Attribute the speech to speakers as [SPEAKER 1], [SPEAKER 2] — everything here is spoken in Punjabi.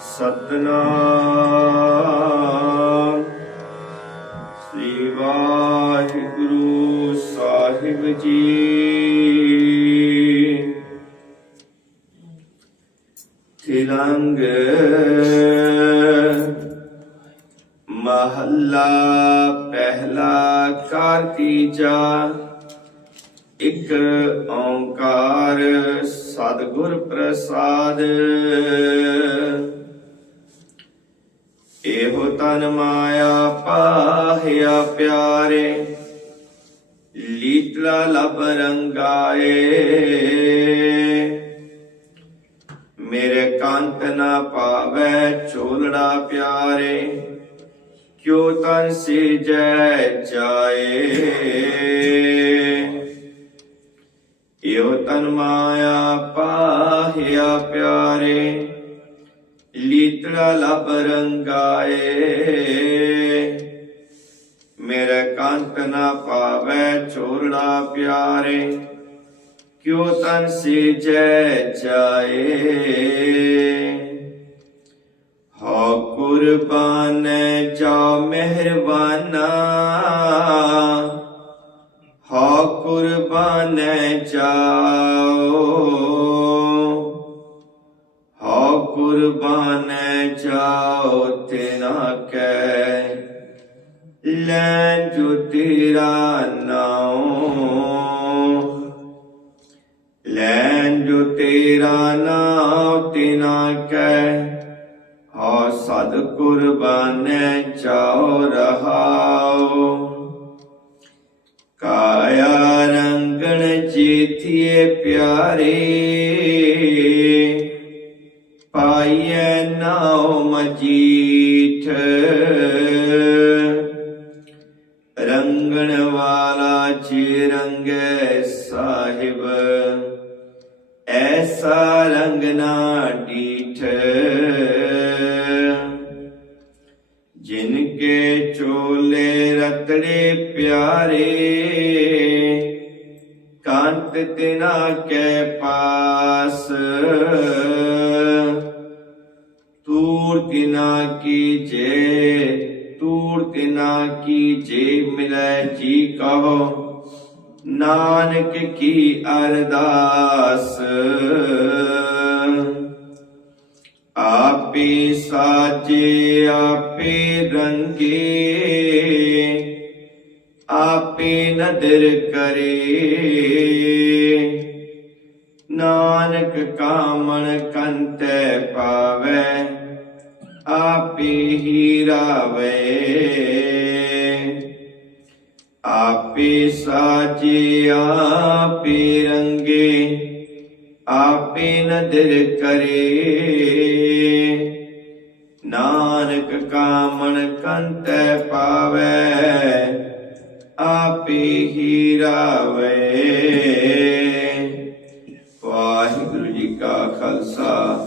[SPEAKER 1] ਸਤਨਾਮ। ਸ੍ਰੀ ਵਾਹਿਗੁਰੂ ਸਾਹਿਬ ਜੀ। ਤਿਲੰਗ ਮਹੱਲਾ ਪਹਿਲਾ ਕਾਰ ਤੀਜਾ। ਇੱਕ ਓੰਕਾਰ ਸਤਿਗੁਰ ਪ੍ਰਸਾਦ। ਇਹੋ ਮਾਇਆ ਪਾਹਿਆ ਪਿਆਰੇ ਲੀਤਲਾ ਲਬ ਰੰਗਾਏ। ਮੇਰੇ ਕੰਤ ਨਾ ਪਾਵੈ ਚੋਲੜਾ ਪਿਆਰੇ, ਕਿਉ ਤਨ ਸੇ ਜੈ ਜਾਏ। ਇਹੋ ਤਨ ਮਾਇਆ ਪਾਹਿਆ ਪਿਆਰੇ ਲੀਤੜਾ ਲਬ ਰੰਗਾਏ ਮੇਰੇ ਕੰਤ ਨਾ ਪਾਵੈ ਚੋਲੜਾ ਪਿਆਰੇ, ਕਿਉ ਤਨ ਸੇ ਜੈ ਜਾਏ? ਹੋ ਕੁਰਬਾਨ ਜਾ ਮਿਹਰਬਾਨਾ, ਹੋ ਕੁਰਬਾਨ ਜਾਓ। ਕੁਰਬਾਨ ਜਾਓ ਤੇਨਾ ਕੈ ਲੈ ਜੋ ਤੇਰਾ ਨਾਮ ਲੈ ਜੋ ਤੇਰਾ ਨਾਮ ਤਿਨਾ ਕੈ ਹਉ ਸਦ ਕੁਰਬਾਨੈ ਚਾਉ ਰਹਾਉ ਕਾਇਆ ਰੰਗਣ ਚੇਥੀਏ ਪਿਆਰੇ ਪਾਈਐ ਨਾਉ ਮਜੀਠ। ਰੰਗਣ ਵਾਲਾ ਚਿਰੰਗੇ ਸਾਹਿਬ, ਐਸਾ ਰੰਗ ਨਾ ਡੀਠ ਜਿਨ ਕੇ ਚੋਲੇ ਰਤੜੇ ਪਿਆਰੇ, ਕਾਂਤ ਤਿਨਾ ਕੇ ਪਾਸ। ਤੂਰ ਤਿਨਾ ਕੀ ਜੇ ਤੂਰ ਤਿਨਾ ਕੀ ਜੇ ਮਿਲੈ ਜੀ ਕਹੋ। ਨਾਨਕ ਕੀ ਅਰਦਾਸ? ਆਪੇ ਸਾਜੇ, ਆਪੇ ਰੰਗੇ, ਆਪੇ ਨਦਰ ਕਰੇ। ਨਾਨਕ ਕਾਮਣ ਕੰਤੈ ਪਾਵੈ ਆਪੇ ਹੀ ਰਾਵੇ। ਆਪੇ ਸਾਜੇ, ਆਪੇ ਰੰਗੇ, ਆਪੇ ਨਦਰ ਕਰੇ। ਨਾਨਕ ਕਾਮਣ ਕੰਤੈ ਪਾਵੈ, ਆਪੇ ਹੀ ਰਾਵੇ। ਵਾਹਿਗੁਰੂ ਜੀ ਕਾ ਖਾਲਸਾ।